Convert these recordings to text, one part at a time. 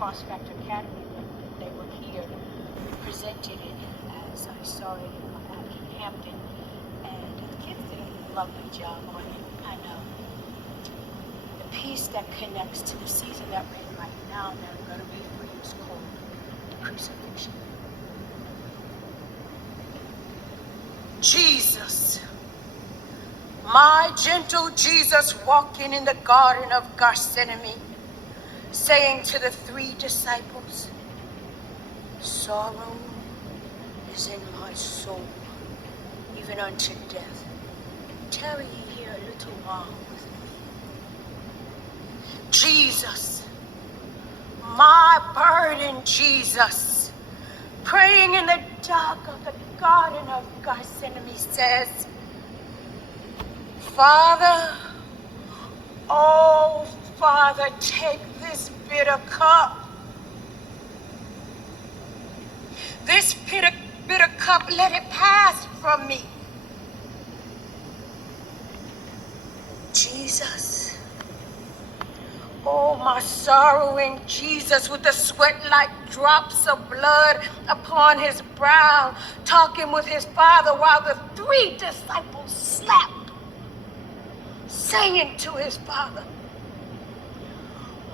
Cross Factor Academy when they were here, presented it as I saw it in Hampton, and the kids did a lovely job on it. I know. The piece that connects to the season that we're in right now that I'm going to read for you is called Crucifixion. Jesus, my gentle Jesus, walking in the garden of Gethsemane, saying to the 3 disciples, sorrow is in my soul, even unto death. Tarry ye here a little while with me. Jesus, my burden, Jesus, praying in the dark of the garden of Gethsemane, says, Father, oh Father, take this bitter cup. This bitter cup, let it pass from me. Jesus, oh my sorrowing Jesus, with the sweat like drops of blood upon his brow, talking with his Father while the 3 disciples slept, saying to his Father,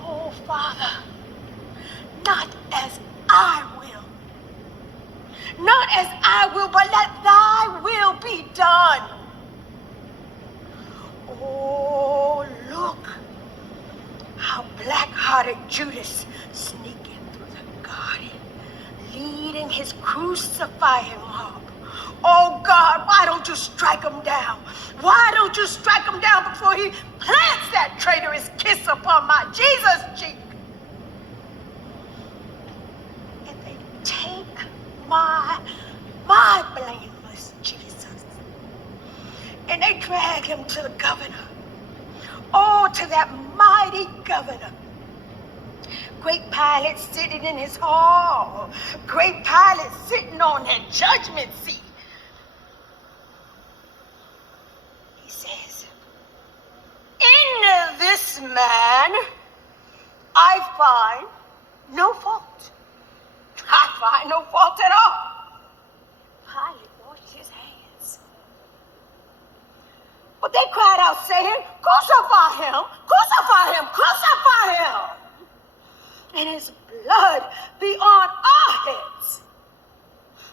oh Father, not as I will, not as I will, but let thy will be done. Oh, look how black-hearted Judas sneaking through the garden, leading his crucifying mob. Oh God, why don't you strike him down? Why don't you strike him down before he plants that traitorous kiss upon my Jesus' cheek? And they take my blameless Jesus, and they drag him to the governor. Oh, to that mighty governor. Great Pilate sitting in his hall. Great Pilate sitting on that judgment seat. He says, in this man, I find no fault. I find no fault at all. Pilate washed his hands. But they cried out saying, crucify him, crucify him, crucify him. And his blood be on our heads.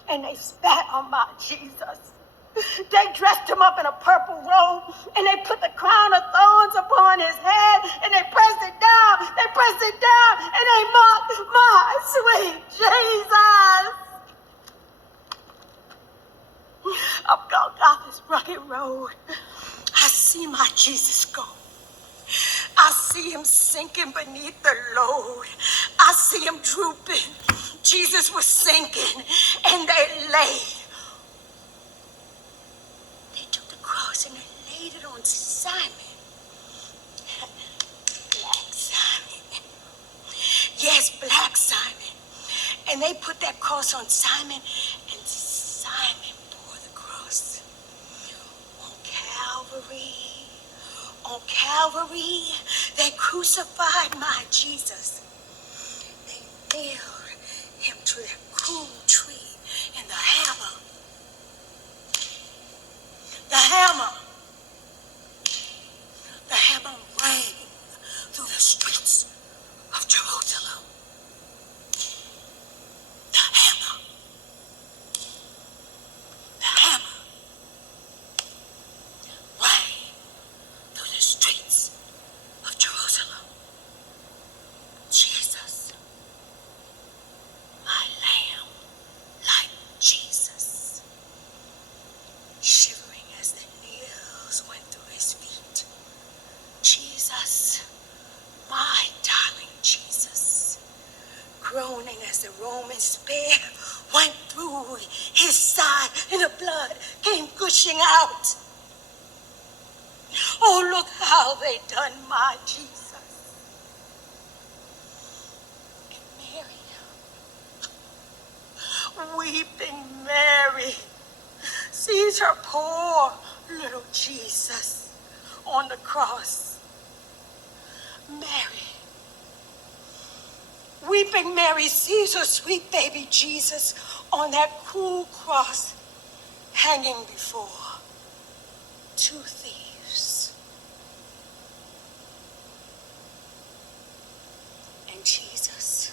And they spat on my Jesus. They dressed him up in a purple robe, and they put the crown of thorns upon his head, and they pressed it down, and they mocked my sweet Jesus. Up Golgotha's rugged road, I see my Jesus go. I see him sinking beneath the load. I see him drooping. Jesus was sinking, and they took the cross and they laid it on Simon. Black Simon. Yes, Black Simon. And they put that cross on Simon, and Simon bore the cross. On Calvary, they crucified my Jesus. They nailed him to that cruel tree, and the hammer rang through the streets of Jerusalem. The hammer rang through the streets of Jerusalem. Jesus, my lamb, like Jesus, shivering as the nails went through his feet. Jesus, my darling Jesus, groaning as the Roman spear went through his side and the blood came gushing out. Oh, look how they done my Jesus. And Mary, weeping Mary, sees her poor little Jesus on the cross. Mary, weeping weeping Mary sees her sweet baby Jesus on that cool cross hanging before two thieves. And Jesus,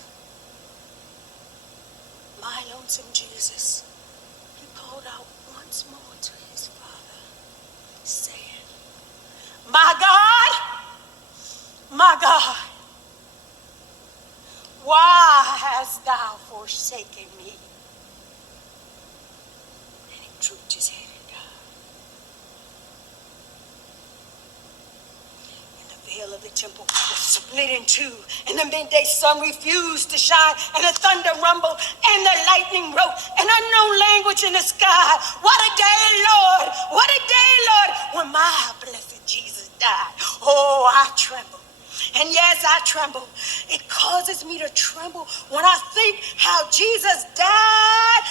my lonesome Jesus, he called out once more to his Father, saying, my God, why hast thou forsaken me? And he drooped his head and died. And the veil of the temple was split in two, and the midday sun refused to shine, and the thunder rumbled, and the lightning wrote an unknown language in the sky. What a day, Lord! What a day, Lord! When my blessed Jesus died. Oh, I tremble. And yes, I tremble. It causes me to tremble when I think how Jesus died